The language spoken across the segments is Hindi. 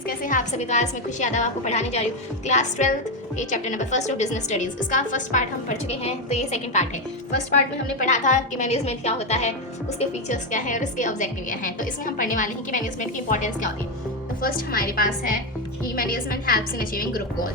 स्टूडेंट्स, कैसे हैं आप सभी। तो आज मैं खुशी यादव आपको पढ़ाने जा रही हूँ क्लास 12th के chapter number 1 of business studies. इसका फर्स्ट पार्ट हम पढ़ चुके हैं, तो ये सेकंड पार्ट है। फर्स्ट पार्ट में हमने पढ़ा था कि मैनेजमेंट क्या होता है, उसके फीचर्स क्या हैं और उसके ऑब्जेक्टिव क्या हैं। तो इसमें हम पढ़ने वाले हैं कि मैनेजमेंट की इंपॉर्टेंस क्या होती है। तो फर्स्ट हमारे पास है कि management helps in achieving group गोल।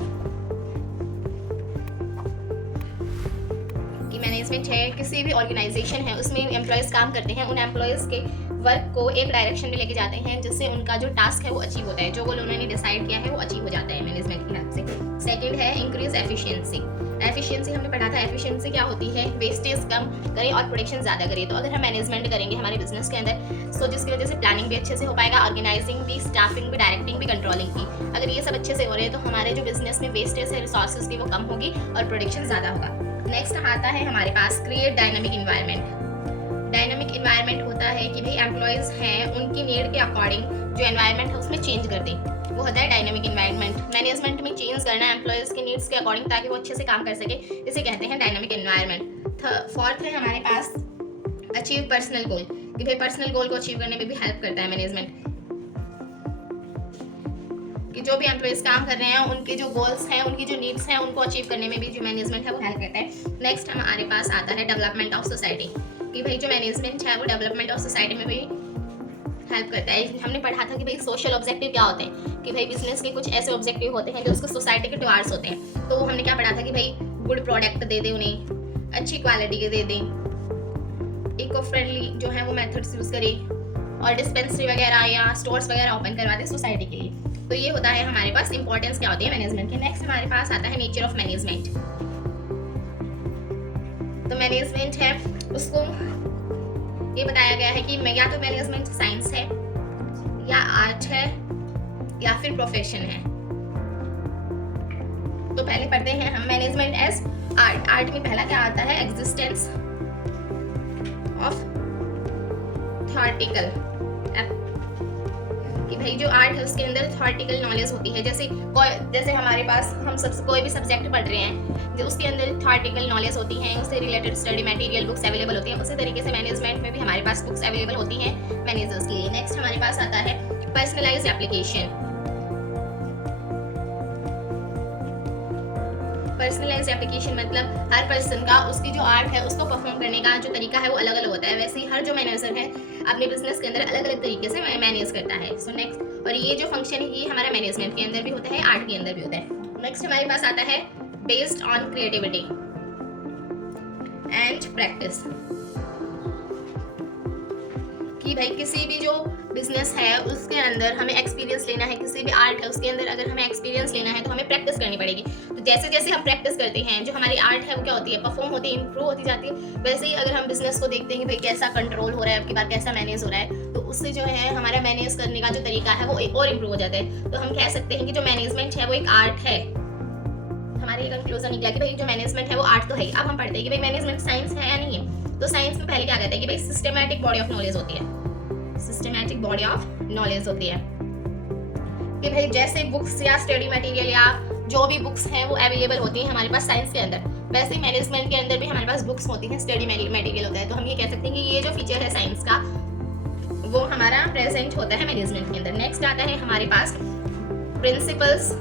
कि मैनेजमेंट है, किसी भी ऑर्गेनाइजेशन है उसमें एम्प्लॉयज़ काम करते हैं, उन एम्प्लॉयज़ के वर्क को एक डायरेक्शन में लेके जाते हैं जिससे उनका जो टास्क है वो अचीव होता है, जो गोल उन्होंने डिसाइड किया है वो अचीव हो जाता है मैनेजमेंट की हेल्प से। सेकंड है इंक्रीज एफिशिएंसी। एफिशिएंसी हमने पढ़ा था, एफिशिएंसी क्या होती है, वेस्टेज कम करें और प्रोडक्शन ज़्यादा करें। तो अगर हम मैनेजमेंट करेंगे हमारे बिजनेस के अंदर, सो जिसकी वजह से प्लानिंग भी अच्छे से हो पाएगा, ऑर्गेनाइजिंग भी, स्टाफिंग भी, डायरेक्टिंग भी, कंट्रोलिंग भी। अगर ये सब अच्छे से हो रहे हैं तो हमारे जो बिजनेस में वेस्टेज है रिसोर्सेज की वो कम होगी और प्रोडक्शन ज़्यादा होगा। नेक्स्ट आता है हमारे पास create dynamic environment. Dynamic environment होता है कि भाई एम्प्लॉयज़ हैं उनकी नीड के अकॉर्डिंग जो एनवायरनमेंट है उसमें चेंज कर दें, वो होता है डायनामिक इन्वायरमेंट। मैनेजमेंट में चेंज करना एम्प्लॉयज़ के नीड्स के अकॉर्डिंग ताकि वो अच्छे से काम कर सके, इसे कहते हैं डायनामिक इन्वायरमेंट। फोर्थ है हमारे पास अचीव पर्सनल गोल, कि भाई पर्सनल गोल को अचीव करने में भी हेल्प करता है मैनेजमेंट, कि जो भी एम्प्लॉयज़ काम कर रहे हैं उनके जो गोल्स हैं, उनकी जो नीड्स हैं, उनको अचीव करने में भी जो मैनेजमेंट है वो हेल्प करता है। नेक्स्ट हमारे पास आता है डेवलपमेंट ऑफ सोसाइटी, कि भाई जो मैनेजमेंट है वो डेवलपमेंट ऑफ सोसाइटी में भी हेल्प करता है। हमने पढ़ा था कि भाई सोशल ऑब्जेक्टिव क्या होते हैं, कि भाई बिजनेस के कुछ ऐसे ऑब्जेक्टिव होते हैं जो उसको सोसाइटी के टुवार्ड्स होते हैं। तो हमने क्या पढ़ा था कि भाई गुड प्रोडक्ट दे दें उन्हें, अच्छी क्वालिटी के दे दें, इको फ्रेंडली जो है वो मेथड्स यूज़ करें और डिस्पेंसरी वगैरह या स्टोर्स वगैरह ओपन करवा दें सोसाइटी के लिए। तो ये होता है हमारे पास इंपॉर्टेंस क्या होती है मैनेजमेंट की। नेक्स्ट हमारे पास आता है नेचर ऑफ मैनेजमेंट। तो मैनेजमेंट है उसको ये बताया गया है कि या तो मैनेजमेंट साइंस है या आर्ट है या फिर प्रोफेशन है। तो पहले पढ़ते हैं हम मैनेजमेंट एज आर्ट। आर्ट में पहला क्या आता है, एग्जिस्टेंस ऑफ थॉटिकल, कि भाई जो आर्ट है उसके अंदर थॉटिकल नॉलेज होती है। जैसे हमारे पास हम सब कोई भी सब्जेक्ट पढ़ रहे हैं जो उसके अंदर थॉटिकल नॉलेज होती है, उससे related study material books available होती हैं, उसी तरीके से मैनेजमेंट में भी हमारे पास बुक्स अवेलेबल होती हैं मैनेजर्स के लिए। नेक्स्ट हमारे पास आता है पर्सनलाइज्ड एप्लीकेशन। पर्सनलाइज्ड एप्लीकेशन मतलब हर पर्सन का उसकी जो आर्ट है उसको परफॉर्म करने का जो तरीका है वो अलग अलग होता है। वैसे ही हर जो मैनेजर है अपने बिजनेस के अंदर अलग अलग तरीके से मैनेज करता है। सो नेक्स्ट, और ये जो फंक्शन है ये हमारा मैनेजमेंट के अंदर भी होता है, आर्ट के अंदर भी होता है। नेक्स्ट हमारे पास आता है based on creativity and practice, कि भाई किसी भी जो बिजनेस है उसके अंदर हमें एक्सपीरियंस लेना है, किसी भी आर्ट है उसके अंदर अगर हमें एक्सपीरियंस लेना है तो हमें प्रैक्टिस करनी पड़ेगी। तो जैसे जैसे हम प्रैक्टिस करते हैं जो हमारी आर्ट है वो क्या होती है, परफॉर्म होती है, इंप्रूव होती जाती है। वैसे ही अगर हम बिजनेस को देखते हैं कि भाई कैसा कंट्रोल हो रहा है, अब की बार कैसा मैनेज हो रहा है, तो उससे जो है हमारा मैनेज करने का जो तरीका है वो एक और इम्प्रूव हो जाता है। तो हम कह सकते हैं कि जो मैनेजमेंट है वो एक आर्ट है। हमारे ये कंक्लूजन निकला कि भाई जो मैनेजमेंट है वो आर्ट तो है। अब हम पढ़ते हैं कि भाई मैनेजमेंट साइंस है या नहीं है। तो साइंस में पहले क्या कहते हैं कि भाई सिस्टमैटिक बॉडी ऑफ नॉलेज होती है, सिस्टमैटिक बॉडी ऑफ नॉलेज होती है, कि भाई जैसे बुक्स या स्टडी मटेरियल या जो भी बुक्स हैं वो अवेलेबल होती हैं हमारे पास साइंस के अंदर, वैसे ही मैनेजमेंट के अंदर भी हमारे पास बुक्स होती हैं, स्टडी मटेरियल होता है। तो हम ये कह सकते हैं कि ये जो फीचर है साइंस का वो हमारा प्रेजेंट होता है मैनेजमेंट के अंदर। नेक्स्ट आता है हमारे पास principles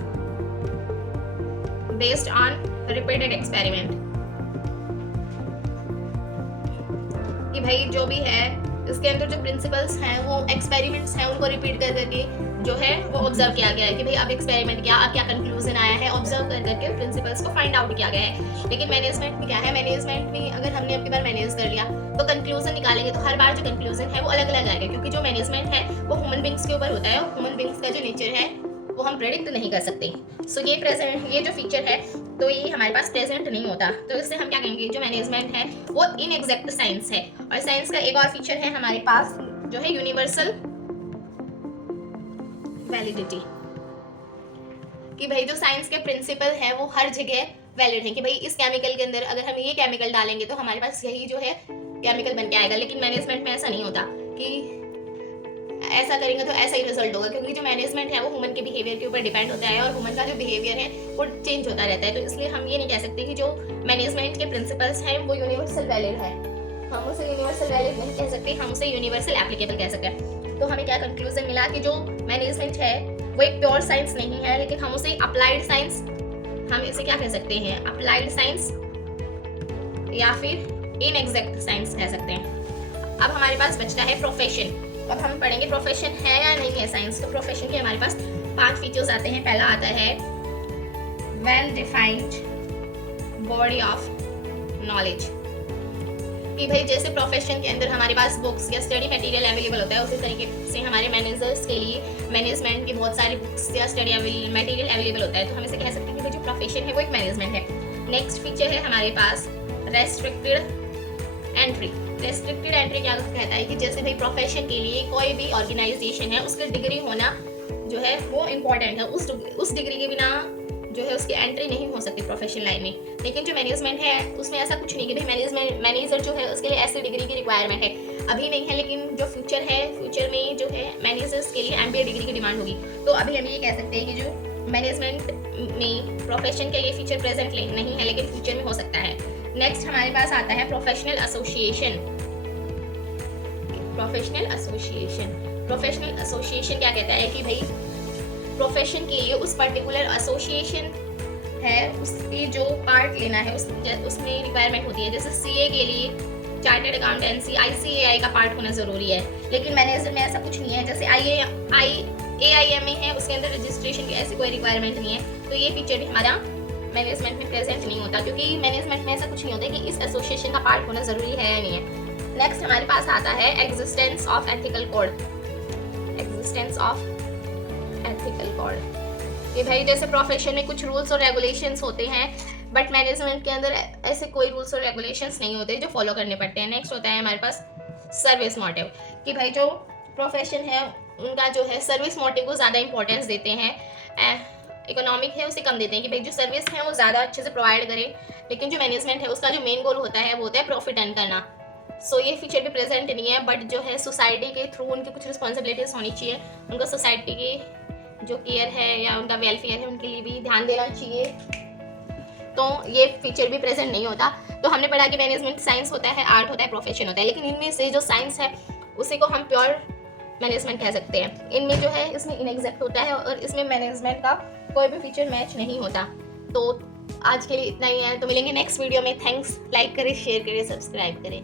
based on repeated experiment, कि भाई जो भी है इसके अंदर जो प्रिंसिपल्स हैं वो एक्सपेरिमेंट्स हैं उनको रिपीट कर करके जो है वो ऑब्जर्व किया गया है, कि भाई अब एक्सपेरिमेंट किया, अब क्या कंक्लूजन आया है, ऑब्जर्व कर करके प्रिंसिपल्स को फाइंड आउट किया गया है। लेकिन मैनेजमेंट में क्या है, मैनेजमेंट में अगर हमने अब की बार मैनेज कर लिया तो कंक्लूजन निकालेंगे तो हर बार जो कंक्लूजन है वो अलग अलग आएगा, क्योंकि जो मैनेजमेंट है वो ह्यूमन बींग्स के ऊपर होता है और ह्यूमन बींग्स का जो नेचर है वो हम प्रेडिक्ट नहीं कर सकते। सो ये जो फीचर है तो ये हमारे पास प्रेजेंट नहीं होता। तो इससे हम क्या कहेंगे, जो मैनेजमेंट है वो इनएग्जैक्ट साइंस है। और साइंस का एक और फीचर है हमारे पास जो है यूनिवर्सल वैलिडिटी, कि भाई जो साइंस के प्रिंसिपल हैं वो हर जगह वैलिड हैं, कि भाई इस केमिकल के अंदर अगर हम ये केमिकल डालेंगे तो हमारे पास यही जो है केमिकल बन के आएगा। लेकिन मैनेजमेंट में ऐसा नहीं होता कि ऐसा करेंगे तो ऐसा ही रिजल्ट होगा, क्योंकि जो मैनेजमेंट है वो ह्यूमन के बिहेवियर के ऊपर डिपेंड होता है और ह्यूमन का जो बिहेवियर है वो चेंज होता रहता है। तो इसलिए हम ये नहीं कह सकते कि जो मैनेजमेंट के प्रिंसिपल्स हैं वो यूनिवर्सल वैलिड है। हम उसे यूनिवर्सल वैलिड नहीं कह सकते, हम उसे यूनिवर्सल एप्लीकेबल कह सकते हैं। तो हमें क्या कंक्लूजन मिला कि जो मैनेजमेंट है वो एक प्योर साइंस नहीं है, लेकिन हम उसे अप्लाइड साइंस, हम इसे क्या कह सकते हैं, अप्लाइड साइंस या फिर इनएग्जैक्ट साइंस कह सकते हैं। अब हमारे पास बचता है प्रोफेशन। अब हम पढ़ेंगे प्रोफेशन है या नहीं है साइंस। तो प्रोफेशन के हमारे पास 5 फीचर्स आते हैं। पहला आता है well defined body of knowledge, कि भाई जैसे प्रोफेशन के अंदर हमारे पास बुक्स या स्टडी मटेरियल अवेलेबल होता है, उसी तरीके से हमारे मैनेजर्स के लिए मैनेजमेंट की बहुत सारी बुक्स या स्टडी मटेरियल अवेलेबल होता है। तो हम इसे कह सकते हैं कि जो प्रोफेशन है वो एक मैनेजमेंट है। नेक्स्ट फीचर है हमारे पास रेस्ट्रिक्टेड एंट्री। रेस्ट्रिक्टेड एंट्री क्या कहता है कि जैसे भाई प्रोफेशन के लिए कोई भी ऑर्गेनाइजेशन है, उसका डिग्री होना जो है वो इम्पॉर्टेंट है। उस डिग्री के बिना जो है उसकी एंट्री नहीं हो सकती प्रोफेशनल लाइन में। लेकिन जो मैनेजमेंट है उसमें ऐसा कुछ नहीं कि भाई मैनेजर जो है उसके लिए ऐसी डिग्री की रिक्वायरमेंट है, अभी नहीं है, लेकिन जो फ्यूचर है, फ्यूचर में जो है मैनेजर्स के लिए MBA डिग्री की डिमांड होगी। तो अभी हम ये कह सकते हैं कि जो मैनेजमेंट में प्रोफेशन के लिए फीचर प्रेजेंट नहीं है, लेकिन फ्यूचर में हो सकता है। नेक्स्ट हमारे पास आता है professional association. Professional association, professional association क्या कहता है कि भाई प्रोफेशन के लिए उस पर्टिकुलर एसोसिएशन है, उसकी जो पार्ट लेना है उसमें रिक्वायरमेंट होती है। जैसे CA के लिए चार्टर्ड अकाउंटेंसी ICAI का पार्ट होना ज़रूरी है, लेकिन मैनेजर में ऐसा कुछ नहीं है। जैसे AIMA है, उसके अंदर रजिस्ट्रेशन की ऐसी कोई रिक्वायरमेंट नहीं है। तो ये फीचर भी हमारा मैनेजमेंट में प्रेजेंट नहीं होता, क्योंकि मैनेजमेंट में ऐसा कुछ नहीं होता कि इस एसोसिएशन का पार्ट होना ज़रूरी है या नहीं है। नेक्स्ट हमारे पास आता है existence of ethical code. Existence of ethical code, कि भाई जैसे प्रोफेशन में कुछ रूल्स और रेगुलेशंस होते हैं, बट मैनेजमेंट के अंदर ऐसे कोई रूल्स और रेगुलेशंस नहीं होते जो फॉलो करने पड़ते हैं। नेक्स्ट होता है हमारे पास सर्विस मोटिव, कि भाई जो प्रोफेशन है उनका जो है सर्विस मोटिव को ज़्यादा इंपॉर्टेंस देते हैं, इकोनॉमिक है उसे कम देते हैं, कि भाई जो सर्विस है वो ज़्यादा अच्छे से प्रोवाइड करें। लेकिन जो मैनेजमेंट है उसका जो मेन गोल होता है वो होता है प्रॉफिट अर्न करना। सो ये फीचर भी प्रेजेंट नहीं है, बट जो है सोसाइटी के थ्रू उनकी कुछ रिस्पॉन्सिबिलिटीज़ होनी चाहिए, उनको सोसाइटी की जो केयर है या उनका वेलफेयर है उनके लिए भी ध्यान देना चाहिए। तो ये फीचर भी प्रेजेंट नहीं होता। तो हमने पढ़ा कि मैनेजमेंट साइंस होता है, आर्ट होता है, प्रोफेशन होता है, लेकिन इनमें से जो साइंस है उसी को हम प्योर मैनेजमेंट कह सकते हैं। इनमें जो है इसमें इनएग्जैक्ट होता है और इसमें मैनेजमेंट का कोई भी फीचर मैच नहीं होता। तो आज के लिए इतना ही है, तो मिलेंगे नेक्स्ट वीडियो में। थैंक्स, लाइक करें, शेयर करें, सब्सक्राइब करें।